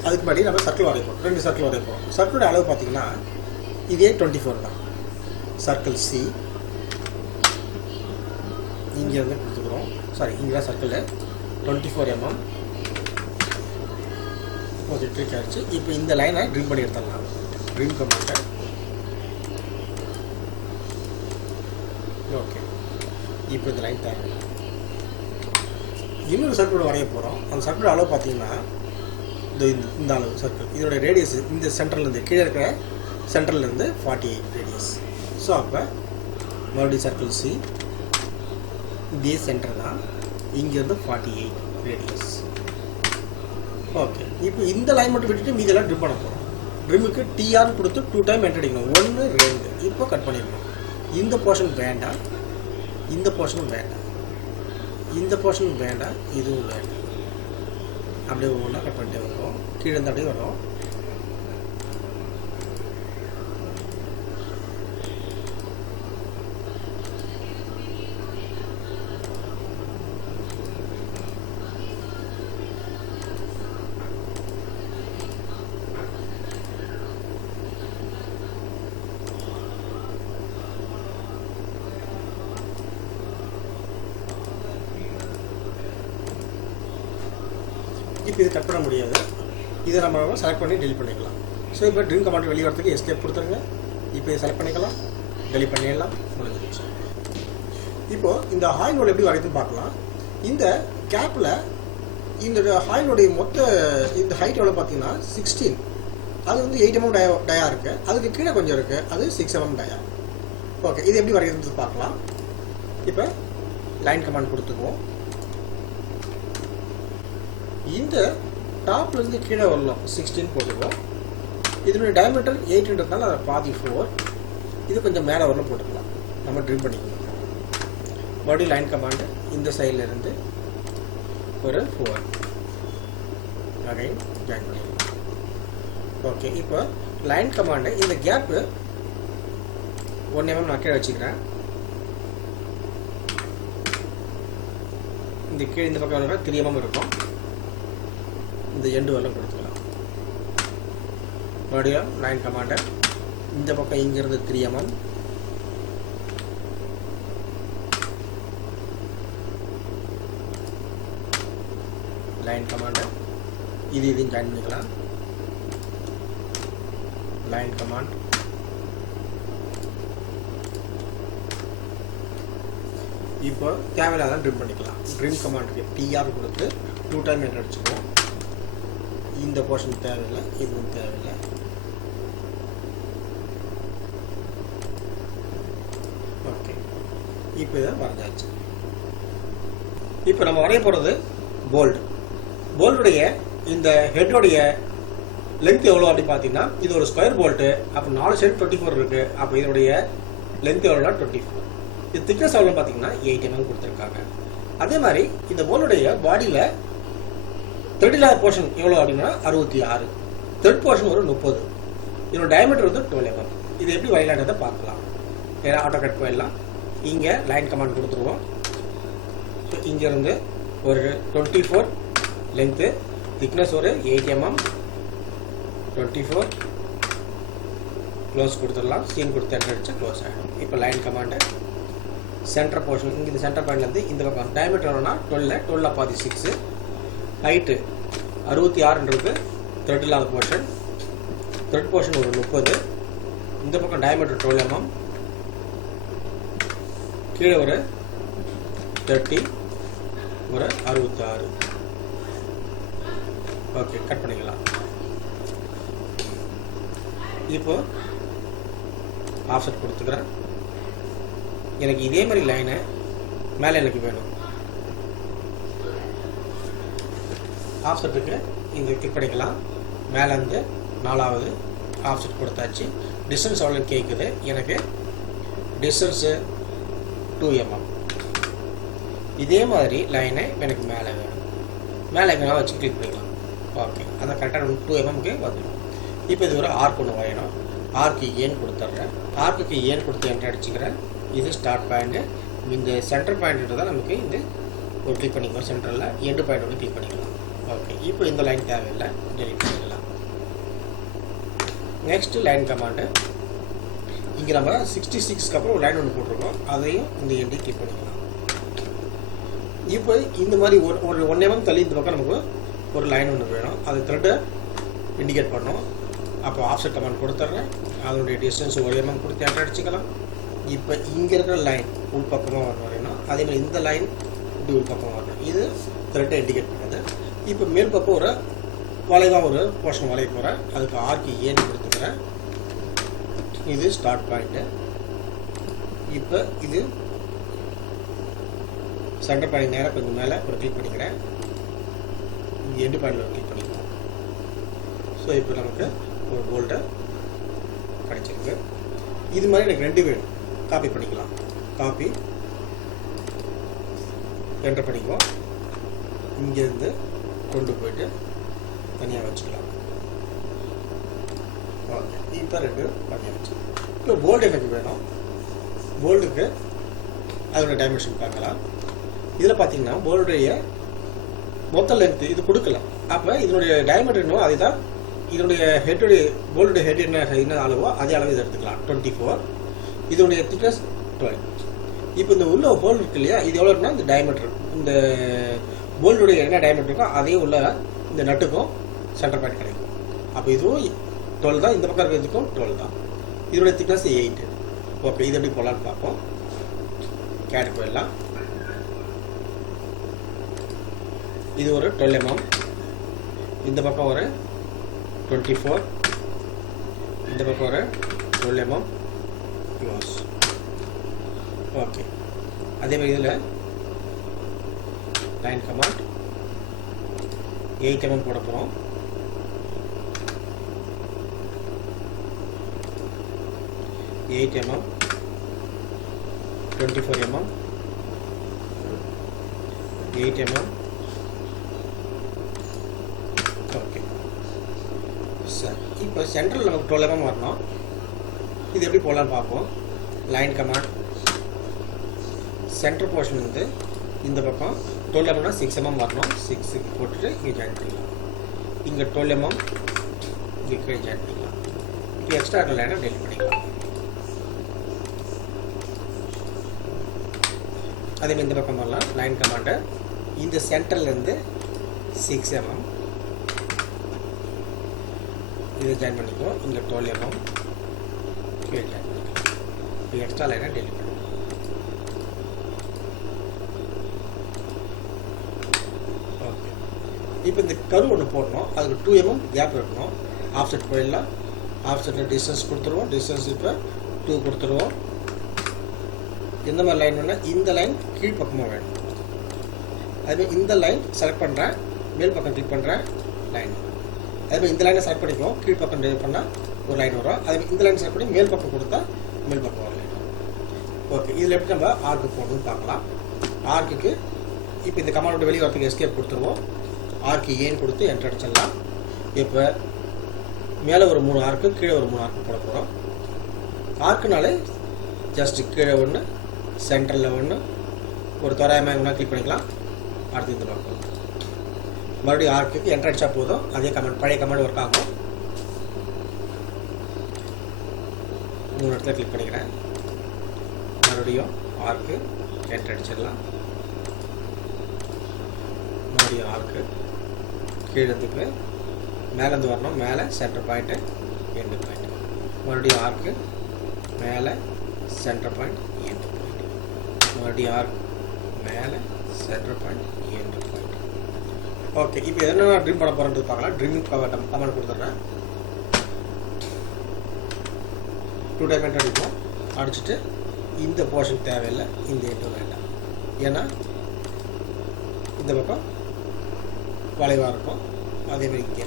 அதுக்கு முன்னாடி நம்ம சர்க்கிள் வரைப்போம். 2 சர்க்கிள் வரைப்போம். சர்க்கிளோட அளவு பார்த்தீங்கன்னா இதே 24 தான். சர்க்கிள் சி இங்கே வந்து கொடுத்துக்கிறோம். சாரி, இங்கே தான் சர்க்கிள் 24 mm. ஒரு ட்ரிக் ஆகிடுச்சு. இப்போ இந்த லைனை ட்ரிம் பண்ணி எடுத்துடலாம். ட்ரிம் கமாண்டை. ஓகே, இப்போ இந்த லைன் தேவை. இன்னொரு சர்க்கிளோட வரைய போகிறோம். அந்த சர்க்கிளோட அளவு பார்த்தீங்கன்னா இந்த அளவு சர்க்கிள். இதோட ரேடியஸ் இந்த சென்டர்லேருந்து கீழே இருக்கிற சென்டர்லேருந்து 48 ரேடியஸ். ஸோ அப்போ மறுபடியும் சர்க்கிள் சி இதே சென்டர் தான், இங்கேருந்து 48 ரேடியஸ். ஓகே, இப்போ இந்த லைன் மட்டும் விட்டுட்டு மீதெல்லாம் ட்ரிம் பண்ண போகிறோம். ட்ரிம்முக்கு டிஆர்னு கொடுத்து 2 டைம் என்டர் அடிக்கணும். 1 2. இப்போ கட் பண்ணிடணும். இந்த போர்ஷன் வேண்டாம், இந்த போர்ஷனும் வேண்டாம், இந்த போர்ஷனும் வேண்டாம், இதுவும் வேண்டாம். அப்படியே ஒவ்வொன்றா கட் பண்ணிட்டே வரும். கீழே இருந்து அப்படியே வரும். இப்போ இது கட் பண்ண முடியாது. இதை நம்ம செலக்ட் பண்ணி டெலிட் பண்ணிக்கலாம். ஸோ இப்போ ட்ரிம் கமாண்ட் வெளியே வரதுக்கு எஸ்கேப் கொடுத்துருங்க. இப்போ இதை செலக்ட் பண்ணிக்கலாம், டெலிட் பண்ணிடலாம், முடிஞ்சிருச்சு. இப்போது இந்த ஹாயிலோட எப்படி வரைக்குன்னு பார்க்கலாம். இந்த கேப்பில் இந்த ஹாயிலோடைய மொத்த இந்த ஹைட் எவ்வளோ பார்த்தீங்கன்னா 16. அது வந்து 8 mm டயா இருக்குது. அதுக்கு கீழே கொஞ்சம் இருக்குது, அது 6 mm டயா. ஓகே, இது எப்படி வரைகிறது பார்க்கலாம். இப்போ லைன் கமாண்ட் கொடுத்துக்குவோம். இந்த டாப்லேருந்து கீழே வரலாம் 16 போட்டுக்குவோம். இதனுடைய டயமீட்டர் 8ன்றதுனால அதை பாதி 4. இது கொஞ்சம் மேலே வரலாம் போட்டுக்கலாம். நம்ம ட்ரிம் பண்ணிக்கணும். மறுபடியும் லைன் கமாண்டு இந்த சைடில் இருந்து ஒரு 4 அகைன் ஜாயின் பண்ணிடலாம். ஓகே, இப்போ லைன் கமாண்டு இந்த கேப்பு 1 mm நான் கீழே வச்சுக்கிறேன். இந்த கீழே இந்த பக்கம் 3 mm இருக்கும். இந்த எண்டு வரலாம் கொடுத்துக்கலாம். மறுபடியும் லைன் கமாண்டை இந்த பக்கம் இங்கிருந்து 3 mm, லைன் கமாண்டை இதையும் ஜாயின் பண்ணிக்கலாம். லைன் கமாண்ட் இப்போ தேவையில்லாத ட்ரிம் பண்ணிக்கலாம். ட்ரிம் கமாண்டுக்கு டிஆர் கொடுத்து 2 டைம் என்டர் அடிச்சுக்குவோம். இந்த போர்ஷன் தேவையில்லை, இதுவும் தேவையில்லை. ஓகே, இப்போ இதை வரைஞ்சாச்சு. இப்போ நம்ம வரைய போகிறது போல்டு. போல்டுடைய இந்த ஹெட்டோடைய லென்த் எவ்வளோ அப்படி பார்த்தீங்கன்னா, இது ஒரு ஸ்கொயர் போல்ட்டு. அப்போ 4 சைடு 24 இருக்குது. அப்போ இதனுடைய லென்த் எவ்வளோனா 24. இது திக்னஸ் எவ்வளோ பார்த்தீங்கன்னா 8 mm கொடுத்துருக்காங்க. அதே மாதிரி இந்த போல்டுடைய பாடியில் த்ரெட் இல்லாத போர்ஷன் எவ்வளோ அப்படின்னா 66. த்ரெட் போர்ஷன் ஒரு 30. இதோட டயமீட்டர் வந்து 12 mm. இது எப்படி வரையலான்றதை பார்க்கலாம். ஏன்னா ஆட்டோ கட் போயிடலாம். இங்கே லைன் கமாண்ட் கொடுத்துருவோம். ஸோ இங்கேருந்து ஒரு 24 லென்த்து, திக்னஸ் ஒரு 8 mm, 24 க்ளோஸ் கொடுத்துடலாம். சீன் கொடுத்து என்டர் அடிச்சா க்ளோஸ் ஆகிடும். இப்போ லைன் கமாண்டு சென்டர் போர்ஷன் இங்கே இந்த சென்டர் பாயிண்ட்லேருந்து இந்த பக்கம் டயமீட்டர் எவ்வளோனா 12 பாதி 6. ஹைட்டு 66ன்றது த்ரெட் இல்லாத போர்ஷன். த்ரெட் போர்ஷன் ஒரு 30. இந்த பக்கம் டயமீட்டர் 12 mm, கீழே ஒரு 30, ஒரு 66. ஓகே, கட் பண்ணிக்கலாம். இப்போ ஆஃப்செட் கொடுத்துக்கிறேன். எனக்கு இதே மாதிரி லைனை மேலே எனக்கு வேணும். ஆஃப்செட்டுக்கு இங்கே கிளிக் பண்ணிக்கலாம். மேலேருந்து 4வது ஆஃப்செட் கொடுத்தாச்சு. டிஸ்டன்ஸ் எவ்வளோன்னு கேட்குது. எனக்கு டிஸ்டன்ஸு 2 mm. இதே மாதிரி லைனை எனக்கு மேலே வேணும். மேலே எங்கே வச்சு கிளிக் பண்ணிக்கலாம். ஓகே, அந்த கரெக்டாக 2 mm வந்துடும். இப்போ இது ஒரு ஆர்க் ஒன்று வரையணும். ஆர்க்கு ஏன் கொடுத்துட்றேன். ஆர்க்குக்கு ஏன் கொடுத்து என்ட்ரு அடிச்சுக்கிறேன். இது ஸ்டார்ட் பாயிண்ட்டு. இந்த சென்டர் பாயிண்ட்டு நமக்கு இந்த ஒரு கிளிக் பண்ணிக்கலாம். சென்டரில் எண்டு பாயிண்ட் ஒன்று கிளிக் பண்ணிக்கலாம். ஓகே, இப்போ இந்த லைன் தேவையில்லை, டெலிட் பண்ணிக்கலாம். நெக்ஸ்ட்டு லைன் கமாண்டு இங்கே நம்ம 66க்கு அப்புறம் ஒரு லைன் ஒன்று போட்டிருக்கோம். அதையும் இந்த எண்டி கிளிக் பண்ணிக்கலாம். இப்போ இந்த மாதிரி ஒரு 1 mm தள்ளி இந்த பக்கம் நமக்கு ஒரு லைன் ஒன்று வேணும். அது த்ரெட்டை இண்டிகேட் பண்ணோம். அப்போ ஆஃப்செட் கமாண்ட் கொடுத்துட்றேன். அதனுடைய டிஸ்டன்ஸ் 1 mm கொடுத்து என்டர் அடிச்சுக்கலாம். இப்போ இங்கே இருக்கிற லைன் உள் பக்கமாக வரணும். அதே மாதிரி இந்த லைன் இப்படி உள் பக்கம் வரணும். இது த்ரெட்டை இண்டிகேட் பண்ணுது. இப்போ மேல் பக்கம் ஒரு வளைவாக ஒரு போர்ஷன் வளைய போகிறேன். அதுக்கு ஆர்க்கு ஏன்னு கொடுத்துக்கிறேன். இது ஸ்டார்ட் பாயிண்ட்டு. இப்போ இது சென்டர் பாயிண்ட் நேராக கொஞ்சம் மேலே ஒரு கிளிக் பண்ணிக்கிறேன். இங்கே எண்டு பாயிண்டில் ஒரு கிளிக் பண்ணிக்குவோம். ஸோ இப்போ நமக்கு ஒரு போல்ட்டை கிடைச்சிருக்கு. இது மாதிரி எனக்கு 2 வேணும். காப்பி பண்ணிக்கலாம். காப்பி என்டர் பண்ணிக்குவோம். இங்கேருந்து கொண்டு போயிட்டு தனியாக வச்சுக்கலாம். ஓகே, இப்போ 2 பண்ணியாச்சு. இப்போ போல்டு எனக்கு வேணும். போல்டுக்கு அதோட டைமென்ஷன் பார்க்கலாம். இதில் பார்த்தீங்கன்னா போல்டுடைய மொத்த லென்த்து இது கொடுக்கல. அப்போ இதனுடைய டயமீட்டர் இன்னும் அதுதான். இதனுடைய ஹெட்டுடைய போல்டுடைய ஹெட் என்ன அளவோ அதே அளவு இதை எடுத்துக்கலாம். 24. இதனுடைய திக்னஸ் 12. இப்போ இந்த உள்ள ஹோல் இருக்கு இல்லையா, இது எவ்வளோ இருக்குன்னா இந்த டயமீட்டர், இந்த போல்டுடைய என்ன டயமீட்டர் இருக்கோ அதே உள்ள இந்த நட்டுக்கும் சென்டர் பாயிண்ட் கிடைக்கும். அப்போ இதுவும் 12 தான், இந்த பக்கம் இருக்கிறதுக்கும் 12 தான். இதனுடைய திக்னஸ் 8. ஓகே, இது எப்படி போகலான்னு பார்ப்போம். கேட் போயிடலாம். இது ஒரு 12 mm, இந்த பக்கம் ஒரு 24, இந்த பக்கம் ஒரு 12 mm க்ளோஸ். ஓகே, அதே மாதிரி இதில் லைன் கமாண்ட் 8 mm போட போகிறோம். Eight mm, 24 mm, 8 mm. Okay sir, இப்போ சென்ட்ரல் நமக்கு 12 mm வரணும். இது எப்படி போகலான்னு பார்ப்போம். லைன் கமாண்ட் சென்டர் போர்ஷன் வந்து இந்த பக்கம் 12 mm 6 mm வரணும். 6 போட்டுட்டு இங்கே ஜாயின் பண்ணிக்கலாம். இங்கே 12 mm இங்கே ஜாயின் பண்ணிக்கலாம். இப்போ எக்ஸ்ட்ரா லைனை டெலிட் பண்ணிக்கலாம். அதேமாதிரி இந்த பக்கம் வரலாம். லைன் கமாண்டை இந்த சென்டர்லேருந்து 6 mm இதை ஜாயின் பண்ணிக்குவோம். இங்கே 12 mm கீழே ஜாயின் பண்ணிக்கலாம். இப்போ எக்ஸ்ட்ரா லைனை டெலிட் பண்ணிக்கலாம். ஓகே, இப்போ இந்த கரு ஒன்று போடணும். அதுக்கு 2 mm கேப் இருக்கணும். ஆஃப்செட் போயிடலாம். ஆஃப்செட்டில் டிஸ்டன்ஸ் கொடுத்துருவோம். டிஸ்டன்ஸ் இப்போ 2 கொடுத்துருவோம். எந்த மாதிரி லைன் வேணால் இந்த லைன் கீழ்ப்பக்கமாக வேணும். அதுமாதிரி இந்த லைன் செலக்ட் பண்ணுறேன், மேல் பக்கம் கிளிக் பண்ணுறேன், லைன். அதுமாதிரி இந்த லைனை செலக்ட் பண்ணிக்குவோம், கீழ்ப்பக்கம் டெலிட் பண்ணால் ஒரு லைன் வரும். அதுமாதிரி இந்த லைன் செலக்ட் பண்ணி மேல் பக்கம் கொடுத்தா மேல் பக்கம் ஒரு லைன் வரும். ஓகே, இதில் எப்படி நம்ம ஆர்க்கு போடணும்னு பார்க்கலாம். ஆர்க்குக்கு இப்போ இந்த கமாண்டோட வெளியே வரத்துக்கு எஸ்கேப் கொடுத்துருவோம். ஆர்க்கு ஏன்னு கொடுத்து என்டர் அடிச்சிடலாம். இப்போ மேலே ஒரு 3 ஆர்க்கு, கீழே ஒரு 3 ஆர்க்கு போட போகிறோம். ஆர்க்குனாலே ஜஸ்ட்டு கீழே ஒன்று, சென்டரில் ஒன்று, ஒரு தோராயமாக ஒன்றா கிளிக் பண்ணிக்கலாம். அடுத்து இந்த பக்கம் மறுபடியும் ஆர்க்குக்கு என்டர் அடித்தா போதும். அதே கமெண்ட், பழைய கமெண்ட் ஒர்க் ஆகும். 3 இடத்துல கிளிக் பண்ணிக்கிறேன். மறுபடியும் ஆர்க்கு என்டர் அடிச்சிடலாம். மறுபடியும் ஆர்க்கு கீழேந்துக்கு மேலேருந்து வரணும். மேலே சென்டர் பாயிண்ட்டு, எண்டு பாயிண்ட். மறுபடியும் ஆர்க்கு மேலே சென்டர் பாயிண்ட், எண்டு பாயிண்ட். மறுபடியும் ஆர்க் மேலே centre point, end point. Okay, இப்போ என்ன ட்ரீம் பண்ண போகிறேன்றது பார்க்கலாம். ட்ரீமிங் கமெண்ட் கொடுத்துட்றேன். 2 டைமெண்ட் அடிப்போம். அடிச்சுட்டு இந்த போர்ஷன் தேவையில்லை, இந்த எண்டு வேண்டாம். ஏன்னா இந்த பக்கம் வளைவாக இருக்கும். அதேமாதிரி இங்கே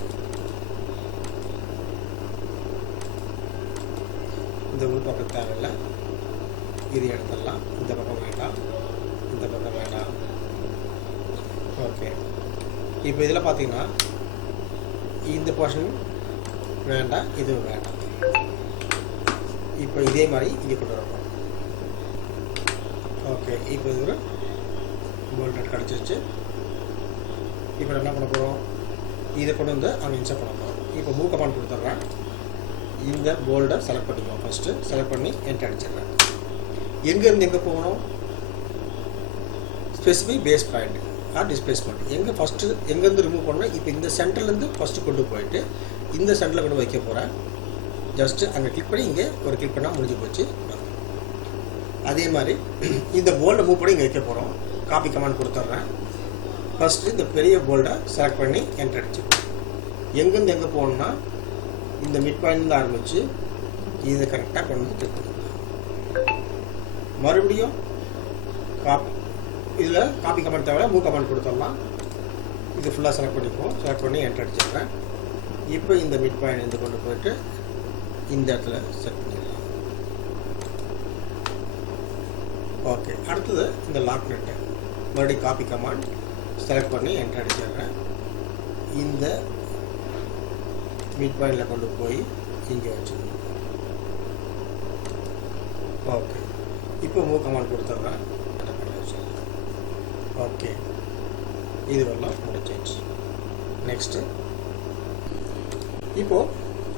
இந்த உள் பக்கம் தேவையில்லை, இது எடுத்துடலாம். இந்த பக்கம் வேண்டாம், இந்த பக்கம் வேண்டாம். ஓகே, இப்போ இதில் பார்த்தீங்கன்னா இந்த போர்ஷன் வேண்டாம், இதுவும் வேண்டாம். இப்போ இதே மாதிரி இங்கே கொண்டு வரணும். ஓகே, இப்போ இது ஒரு போல்ட் நட் கிடச்சிருச்சு. இப்போ என்ன பண்ண போகிறோம், இதை கொண்டு வந்து அங்கே இன்சர்ட் பண்ண போகிறோம். இப்போ மூவ் கமாண்ட் கொடுத்துட்றேன். இந்த போல்டை செலக்ட் பண்ணிக்குவோம். ஃபஸ்ட்டு செலக்ட் பண்ணி என்டர் அடிச்சிடுறேன். எங்கேருந்து எங்கே போகணும், specific base point or displacement. எங்கே ஃபஸ்ட்டு எங்கேருந்து ரிமூவ் பண்ணணும். இப்போ இந்த சென்டர்லேருந்து ஃபஸ்ட்டு கொண்டு போயிட்டு இந்த சென்டரில் கொண்டு வைக்க போகிறேன். ஜஸ்ட்டு அங்கே கிளிக் பண்ணி இங்கே ஒரு கிளிக் பண்ணால் முடிஞ்சு போச்சு. அதே மாதிரி இந்த போல்டை மூவ் பண்ணி இங்கே வைக்க போகிறோம். காப்பி கமாண்ட் கொடுத்துட்றேன். ஃபஸ்ட்டு இந்த பெரிய போல்டை செலக்ட் பண்ணி என்டர் அடிச்சுக்கணும். எங்கேருந்து எங்கே போகணுன்னா இந்த மிட் பாயிண்ட்லேருந்து ஆரம்பித்து இதை கரெக்டாக கொண்டு வந்து கிளிக் பண்ணிக்கலாம். மறுபடியும் காப்பி இதில் காப்பி கமெண்ட் தேவை, மூவ் கமெண்ட் கொடுத்துடலாம். இது ஃபுல்லாக செலக்ட் பண்ணிக்குவோம். செலக்ட் பண்ணி என்டர் அடிச்சிடுறேன். இப்போ இந்த மிட் பாயிண்ட் இருந்து கொண்டு போயிட்டு இந்த இடத்துல செட் பண்ணிடலாம். ஓகே, அடுத்தது இந்த லாக் நெட்டு மறுபடியும் காப்பி கமாண்ட் செலக்ட் பண்ணி என்டர் அடிச்சிடுறேன். இந்த மிட் பாயிண்டில் கொண்டு போய் இங்கே வச்சுக்கணும். ஓகே, இப்போ மூவ் கமாண்ட் கொடுத்துட்றேன். ஓகே, இது வரலாம் முடிஞ்சிச்சு. நெக்ஸ்ட்டு இப்போது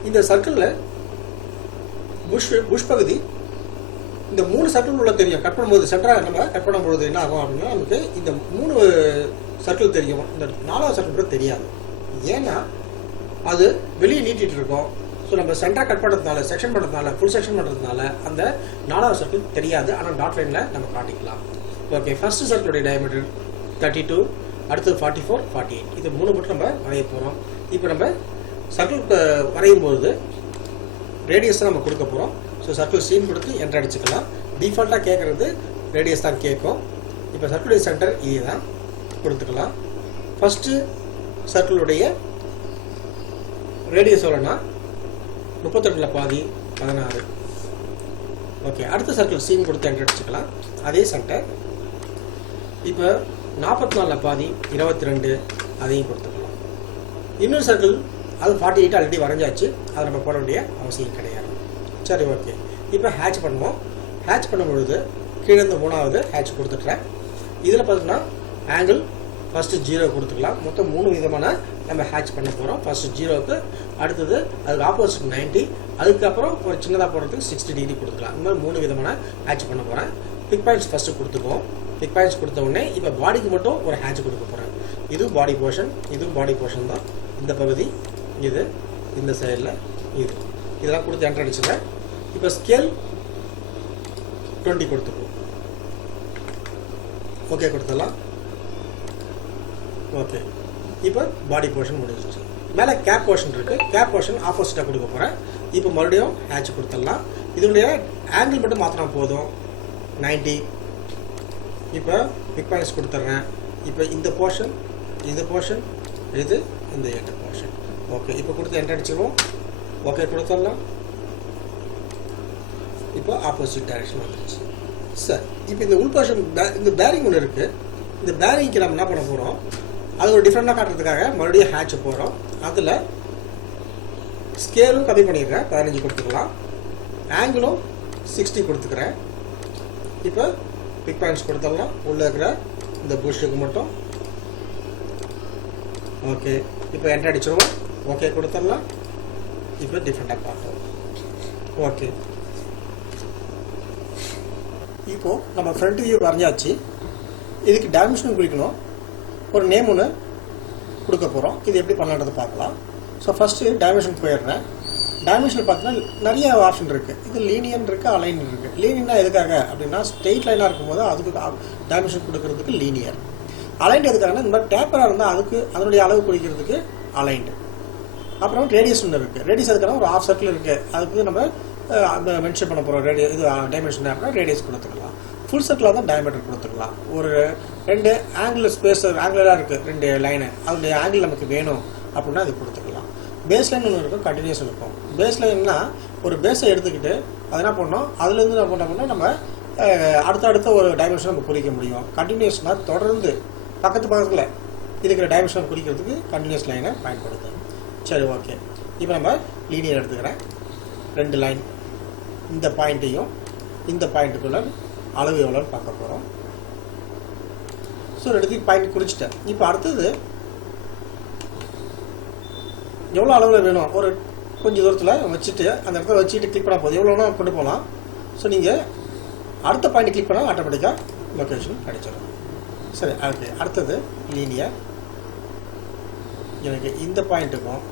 இந்த சர்க்கிளில் புஷ் பகுதி இந்த 3 சர்க்கிள் உள்ள தெரியும். கட் பண்ணும்போது சென்டராக நம்ம கட் பண்ணும்போது என்ன ஆகும் அப்படின்னா நமக்கு இந்த 3 சர்க்கிள் தெரியும். இந்த 4வது சர்க்கிள் கூட தெரியாது. ஏன்னா அது வெளியே நீட்டிகிட்டு இருக்கோம். ஸோ நம்ம சென்டராக கட் பண்ணுறதுனால, செக்ஷன் பண்ணுறதுனால, ஃபுல் செக்ஷன் பண்ணுறதுனால அந்த 4வது சர்க்கிள் தெரியாது. ஆனால் டாட் லைனில் நம்ம காட்டிக்கலாம். ஓகே, ஃபர்ஸ்ட் சர்க்கிளுடைய டயமீட்டர் 32, அடுத்தது 44, 48. இது 3 மட்டும் நம்ம வரைய போகிறோம். இப்போ நம்ம சர்க்கிள் வரையும் போது ரேடியஸ் தான் நம்ம கொடுக்க போகிறோம். ஸோ சர்க்கிள் சீன் கொடுத்து என்டர் அடிச்சுக்கலாம். டிஃபால்ட்டாக கேட்குறது ரேடியஸ் தான் கேட்கும். இப்போ சர்க்கிளுடைய சென்டர் இது தான் கொடுத்துக்கலாம். ஃபஸ்ட்டு சர்க்கிளுடைய ரேடியஸ் எவ்வளோன்னா 32 பாதி 16. ஓகே, அடுத்த சர்க்கிள் சீன் கொடுத்து என்டர் அடிச்சுக்கலாம். அதே சென்டர். இப்போ 44 பாதி 22, அதையும் கொடுத்துக்கலாம். இன்னொரு சர்க்கிள் அது 48 ஆல்ரெடி வரைஞ்சாச்சு. அதை நம்ம போட வேண்டிய அவசியம் கிடையாது. சரி, ஓகே. இப்போ ஹேட்ச் பண்ணுவோம். ஹேட்ச் பண்ணும்பொழுது கீழே இருந்து 3வது ஹேட்ச் கொடுத்துட்றேன். இதில் பார்த்தீங்கன்னா ஆங்கிள் ஃபஸ்ட்டு 0 கொடுத்துக்கலாம். மொத்தம் 3 விதமான நம்ம ஹேட்ச் பண்ண போகிறோம். ஃபஸ்ட்டு 0க்கு, அடுத்தது அதுக்கு ஆப்போசிட் 90, அதுக்கப்புறம் ஒரு சின்னதாக போடுறதுக்கு 60 டிகிரி கொடுத்துக்கலாம். இந்த மாதிரி 3 விதமான ஹேட்ச் பண்ண போகிறேன். பிக் பாயிண்ட்ஸ் ஃபஸ்ட்டு கொடுத்துக்குவோம். பிக் பாயிண்ட்ஸ் கொடுத்த உடனே இப்போ பாடிக்கு மட்டும் ஒரு ஹேட்ச் கொடுக்க போகிறேன். இதுவும் பாடி போர்ஷன், இதுவும் பாடி போர்ஷன் தான். இந்த பகுதி இது, இந்த சைடில் இது, இதெல்லாம் கொடுத்து என்டர் அடிச்சுக்கிறேன். இப்போ ஸ்கேல் 20 கொடுத்துக்குவோம். ஓகே கொடுத்துடலாம். ஓகே, இப்போ பாடி போர்ஷன் முடிஞ்சிச்சு. மேலே கேப் போர்ஷன் இருக்குது. கேப் போர்ஷன் ஆப்போசிட்டாக கொடுக்க போகிறேன். இப்போ மறுபடியும் ஹேட்ச் கொடுத்துடலாம். இதனுடைய ஆங்கிள் மட்டும் மாற்றினா போதும், 90. இப்போ பிக் பாயிண்ட்ஸ் கொடுத்துட்றேன். இப்போ இந்த போர்ஷன், இந்த போர்ஷன், இது இந்த எண்டு போர்ஷன். ஓகே, இப்போ கொடுத்து என்டர் அடிச்சிடுவோம். ஓகே கொடுத்துடலாம். இப்போ ஆப்போசிட் டைரக்ஷன் வந்துடுச்சு. சார், இப்போ இந்த உள் போர்ஷன் இந்த பேரிங் ஒன்று இருக்குது. இந்த பேரிங்க்கு நம்ம என்ன பண்ண போகிறோம், அது ஒரு டிஃப்ரெண்டாக காட்டுறதுக்காக மறுபடியும் ஹேட்ச் போகிறோம். அதில் ஸ்கேலும் கம்மி பண்ணிடுறேன், 15 கொடுத்துக்கலாம். ஆங்கிளும் 60 கொடுத்துக்கிறேன். இப்போ பிக் பாயிண்ட்ஸ் கொடுத்துடலாம். உள்ளே இருக்கிற இந்த புஷ்ஷுக்கு மட்டும். ஓகே, இப்போ என்டர் அடிச்சிடுவோம். ஓகே கொடுத்துடலாம். இப்போ டிஃப்ரெண்டாக பார்த்தோம். ஓகே, இப்போது நம்ம ஃப்ரண்ட் வியூ வரைஞ்சாச்சு. இதுக்கு டைமென்ஷன் குறிக்கணும். ஒரு நேம் ஒன்று கொடுக்க போகிறோம். இது எப்படி பண்ணலான்றதை பார்க்கலாம். ஸோ ஃபஸ்ட்டு டைமென்ஷன் போயிடுறேன். டைமென்ஷன் பார்த்தீங்கன்னா நிறைய ஆப்ஷன் இருக்குது. இது லீனியன் இருக்குது, அலைன் இருக்குது. லீனியர்னா எதுக்காக அப்படின்னா ஸ்ட்ரெயிட் லைனாக இருக்கும்போது அதுக்கு டைமென்ஷன் கொடுக்கறதுக்கு லீனியர். அலைன்ட் எதுக்காகனா இந்த மாதிரி டேப்பராக இருந்தால் அதுக்கு அதனுடைய அளவு குறிக்கிறதுக்கு அலைன்டு. அப்புறம் ரேடியஸ் ஒன்று இருக்குது. ரேடியஸ் எதுக்கான ஒரு ஆஃப் சர்க்கிள் இருக்குது, அதுக்கு நம்ம மென்ஷன் பண்ண போகிறோம். இது டைமென்ஷன் அப்படின்னா ரேடியஸ் கொடுத்துக்கலாம். ஃபுல் சர்க்கிளாக தான் டயமீட்டர் கொடுத்துக்கலாம். ஒரு 2 ஆங்கிள் ஸ்பேஸ் ஆங்கிளாக இருக்குது, 2 லைனு, அதனுடைய ஆங்கிள் நமக்கு வேணும் அப்படின்னா அது கொடுத்துக்கலாம். பேஸ் லைன் ஒன்று இருக்கும், கண்டினியூஸ் இருக்கும். பேஸ் லைன்னா ஒரு பேஸை எடுத்துக்கிட்டு அது என்ன பண்ணோம், அதுலேருந்து என்ன பண்ணோம்னா நம்ம அடுத்தடுத்த ஒரு டைமென்ஷன் நம்ம குறிக்க முடியும். கண்டினியூஸ்னால் தொடர்ந்து பக்கத்தில் இருக்கிற டைமென்ஷன் குறிக்கிறதுக்கு கண்டினியூஸ் லைனை பயன்படுது. சரி, ஓகே. இப்போ நம்ம லீனியர் எடுத்துக்கிறேன். 2 லைன், இந்த பாயிண்ட்டையும் இந்த பாயிண்ட்டுக்குள்ள அளவு எவ்வளோன்னு பார்க்க போகிறோம். ஸோ 2 பாயிண்ட் குறிச்சிட்டேன். இப்போ அடுத்தது எவ்வளோ அளவில் வேணும், ஒரு கொஞ்சம் தூரத்தில் வச்சுட்டு அந்த இடத்துல வச்சுட்டு கிளிக் பண்ணால் போதும். எவ்வளோனா கொண்டு போகலாம். ஸோ நீங்கள் அடுத்த பாயிண்ட் கிளிக் பண்ணால் ஆட்டோமேட்டிக்காக லொக்கேஷன் கிடைச்சிடும். சரி, ஓகே. அடுத்தது லீனியர். எனக்கு இந்த பாயிண்ட்டுக்கும்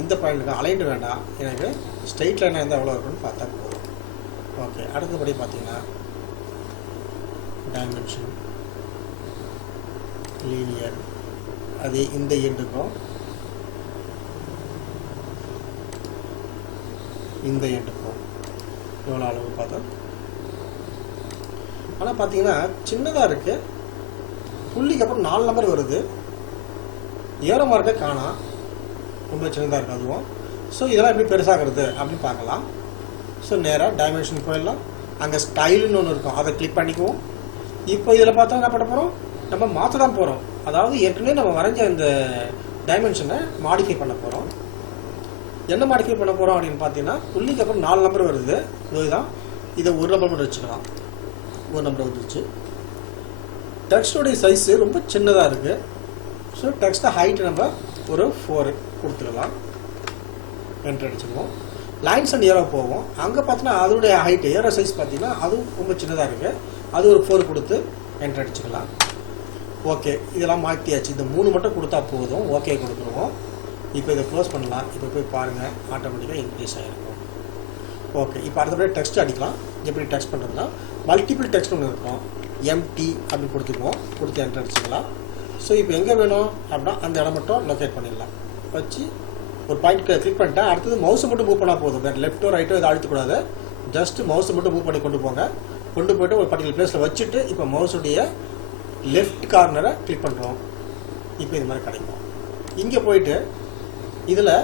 இந்த பாயிண்ட்டுக்கும் அலைன்டு வேண்டாம், எனக்கு ஸ்ட்ரெயிட் லைனாக இருந்தால் எவ்வளோ இருக்குன்னு பார்த்தா போதும். ஓகே, அடுத்தபடி பார்த்தீங்கன்னா டைமென்ஷன் லீனியர், அது இந்த எண்டுக்கும் இந்த எண்டுக்கும் எவ்வளோ அளவு பார்த்தா. ஆனால் பார்த்தீங்கன்னா சின்னதாக இருக்குது, புள்ளிக்கு அப்புறம் 4 நம்பர் வருது, ஏரோ மார்க்கை காணோம், ரொம்ப சின்னதாக இருக்குது அதுவும். ஸோ இதெல்லாம் எப்படி பெருசாகிறது அப்படின்னு பார்க்கலாம். ஸோ நேராக டைமென்ஷன் போயிடலாம். அங்கே ஸ்டைலுன்னு ஒன்று இருக்கும், அதை கிளிக் பண்ணிக்குவோம். இப்போ இதில் பார்த்தா என்ன பண்ண போகிறோம், நம்ம மாற்ற தான் போகிறோம். அதாவது ஏற்கனவே நம்ம வரைஞ்ச இந்த டைமென்ஷனை மாடிஃபை பண்ண போகிறோம். என்ன மாடிஃபை பண்ண போகிறோம் அப்படின்னு பார்த்தீங்கன்னா, புள்ளிக்கு அப்புறம் 4 நம்பர் வருது, இதுதான். இதை 1 நம்பர் மட்டும் வச்சுக்கலாம். 1 நம்பர் வந்துருச்சு. டெக்ஸ்டோடைய சைஸு ரொம்ப சின்னதாக இருக்குது. ஸோ டெக்ஸ்ட்டை ஹைட்டு நம்ம ஒரு 4 கொடுத்துடலாம். என்ட்ரு அடிச்சுக்குவோம். லைன்ஸ் அண்ட் ஏரோ போவோம். அங்கே பார்த்தீங்கன்னா அதோடைய ஹைட்டு ஏரோ சைஸ் பார்த்தீங்கன்னா அதுவும் ரொம்ப சின்னதாக இருக்குது, அது ஒரு 4 கொடுத்து என்ட்ரு அடிச்சுக்கலாம். ஓகே, இதெல்லாம் மாற்றியாச்சு. இந்த 3 மட்டும் கொடுத்தா போதும். ஓகே கொடுத்துருவோம். இப்போ இதை க்ளோஸ் பண்ணலாம். இப்போ போய் பாருங்கள், ஆட்டோமேட்டிக்காக இன்க்ரீஸ் ஆகிருக்கும். ஓகே, இப்போ அடுத்தபடி டெக்ஸ்ட் அடிக்கலாம். எப்படி டெக்ஸ்ட் பண்ணுறதுனா, மல்டிபிள் டெக்ஸ்ட் ஒன்று இருக்கும், எம்டி அப்படின்னு கொடுத்துக்குவோம். கொடுத்து என்ட்ரு அடிச்சுக்கலாம். ஸோ இப்போ எங்கே வேணும் அப்படின்னா அந்த இடம் மட்டும் லொக்கேட் பண்ணிடலாம். வச்சு ஒரு பாயிண்ட் கிளிக் பண்ணிட்டேன். அடுத்தது மவுஸை மட்டும் மூவ் பண்ணால் போதும், வேறு லெஃப்ட்டோ ரைட்டோ இதை அழுத்தக்கூடாது. ஜஸ்ட் மவுஸை மட்டும் மூவ் பண்ணி கொண்டு போங்க. கொண்டு போய்ட்டு ஒரு பர்டிகுலர் பிளேஸில் வச்சுட்டு இப்போ மவுஸுடைய லெஃப்ட் கார்னரை கிளிக் பண்ணுறோம். இப்போ இது மாதிரி கிடைக்கும். இங்கே போயிட்டு இதில்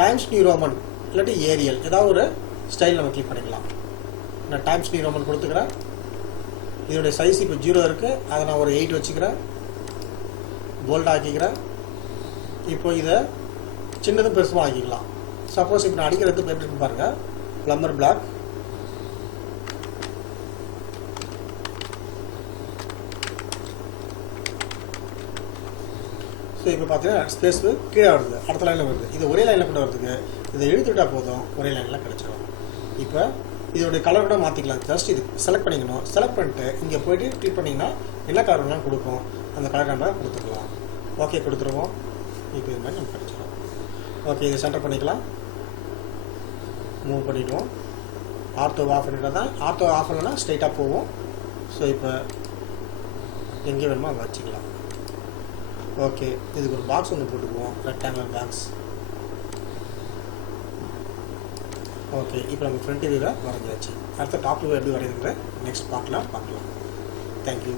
டைம்ஸ் நியூ ரோமன் இல்லாட்டி ஏரியல் ஏதாவது ஒரு ஸ்டைல் நம்ம கிளிக் பண்ணிக்கலாம். நான் டைம்ஸ் நியூ ரோமன் கொடுத்துக்கிறேன். இதோடைய சைஸ் இப்போ 0 இருக்குது, அதை நான் ஒரு 8 வச்சுக்கிறேன். போல்டாக ஆக்கிக்கிறேன். இப்போ இதை சின்னதும் பெருசுமாக ஆக்கிக்கலாம். சப்போஸ் இப்போ நான் அடிக்கிறது எப்படி இருக்குன்னு பாருங்கள். பிளம்பர் பிளாக், ஸோ இப்போ பார்த்தீங்கன்னா ஸ்பேஸ் கீழே வருது, அடுத்த லைனில் வருது. இது ஒரே லைனில் கொண்டு வரதுக்கு இதை இழுத்துவிட்டால் போதும், ஒரே லைனில் கிடச்சிடும். இப்போ இதோடைய கலர் கூட மாற்றிக்கலாம். ஜஸ்ட் இது செலக்ட் பண்ணிக்கணும். செலக்ட் பண்ணிட்டு இங்கே போய்ட்டு கிளிக் பண்ணிங்கன்னா என்ன கலர் வேணாலும் கொடுக்கும், அந்த கலர் நம்ம கொடுத்துக்கலாம். ஓகே கொடுத்துருவோம். இப்போ இது மாதிரி நம்ம கிடச்சிடும். ஓகே, இதை சென்டர் பண்ணிக்கலாம். மூவ் பண்ணிவிடுவோம். ஆர்த்தோ ஆஃப் பண்ணிட்டா தான், ஆர்த்தோ ஆஃப் பண்ணலன்னா ஸ்ட்ரைட்டாக போவோம். ஸோ இப்போ எங்கே வேணுமோ அங்கே வச்சுக்கலாம். ஓகே, இதுக்கு ஒரு பாக்ஸ் ஒன்று போட்டுக்குவோம், ரெக்டாங்குலர் பாக்ஸ். ஓகே, இப்போ நம்ம ஃப்ரண்ட் வியூவில் வரைஞ்சாச்சு. அடுத்த டாப் வியூ எப்படி வரையுதுங்கிற நெக்ஸ்ட் பார்ட்டில் பார்க்கலாம். தேங்க்யூ.